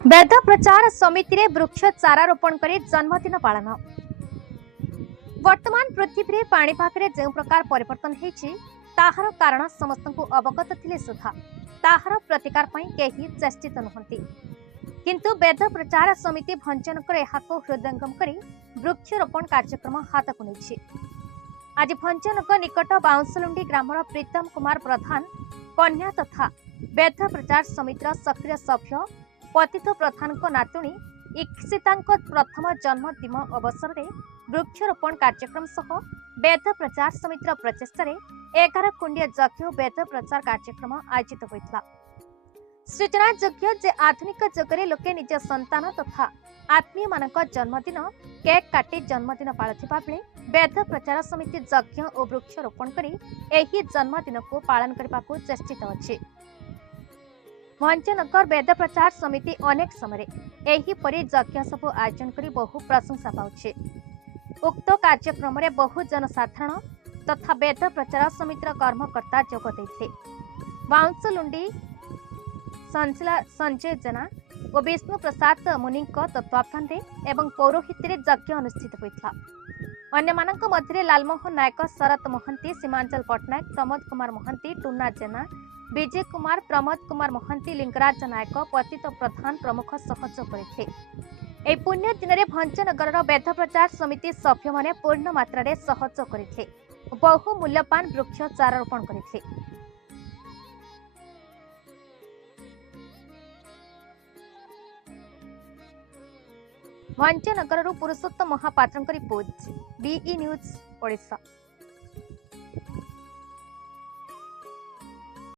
वेद प्रचार समिति रे वृक्ष चारारोपण करी जन्मदिन पालन। वर्तमान पृथ्वी रे पाणीपाग रे जो प्रकार परिवर्तन होईछि ताहार कारण समस्तଙ୍କୁ अवगत थिले सुधा ताहार प्रतिकार पई केही चेष्टित नहंती, किंतु वेद प्रचार समिति भंजनकर एहाको हृदयंगम करी वृक्षरोपण कार्यक्रम हाथକୁ ନେଇଛି। आज भंजनक निकट बाउंसलुंडी ग्रामर प्रीतम कुमार प्रधान कन्या तथा वेद प्रचार समितिर सक्रिय सभ्य पतित प्रधान नातुणी इक्षितांक प्रथम जन्मदिन अवसर में वृक्षरोपण कार्यक्रम सह वेद प्रचार समितिर प्रचेष्टा 11 कुंडिया यज्ञ वेद प्रचार कार्यक्रम आयोजित होता। सूचना योग्य जे आधुनिक जुगे लोके निज संतान तथा आत्मीय मानक जन्मदिन केक काटी जन्मदिन पालुवा बेले वेद प्रचार समिति यज्ञ और वृक्षरोपण करी एही जन्मदिन को पालन करने को चेष्टित अछि। भंजनगर वेद प्रचार समिति अनेक समय एहीपरि यज्ञ सब आयोजन करी बहु प्रशंसा पाउछि। उक्त कार्यक्रम में बहु जनसाधारण तथा वेद प्रचार समितिर कर्मकर्ता जोग देथिले। बाउंसलुंडी संजय जना और विष्णु प्रसाद मुनि तत्वावधान एवं पौरोहित्य यज्ञ अनुष्ठित होता। अन्य मानक मध्य लालमोहन नायक, शरत मोहंती, सीमांचल पट्टनायक, प्रमोद कुमार मोहंती, टुना जेना, विजय कुमार, प्रमोद कुमार मोहंती, लिंगराज नायक, पतित प्रधान प्रमुख सहयोग करते। पुण्य दिन में भंजनगर वेद प्रचार समिति सभ्य माने पूर्ण मात्रा सहयोग करते। बहु मूल्यवान वृक्ष चारारोपण करते। Bhanjanagar Purushottam Mahapatra report, B E news Odisha.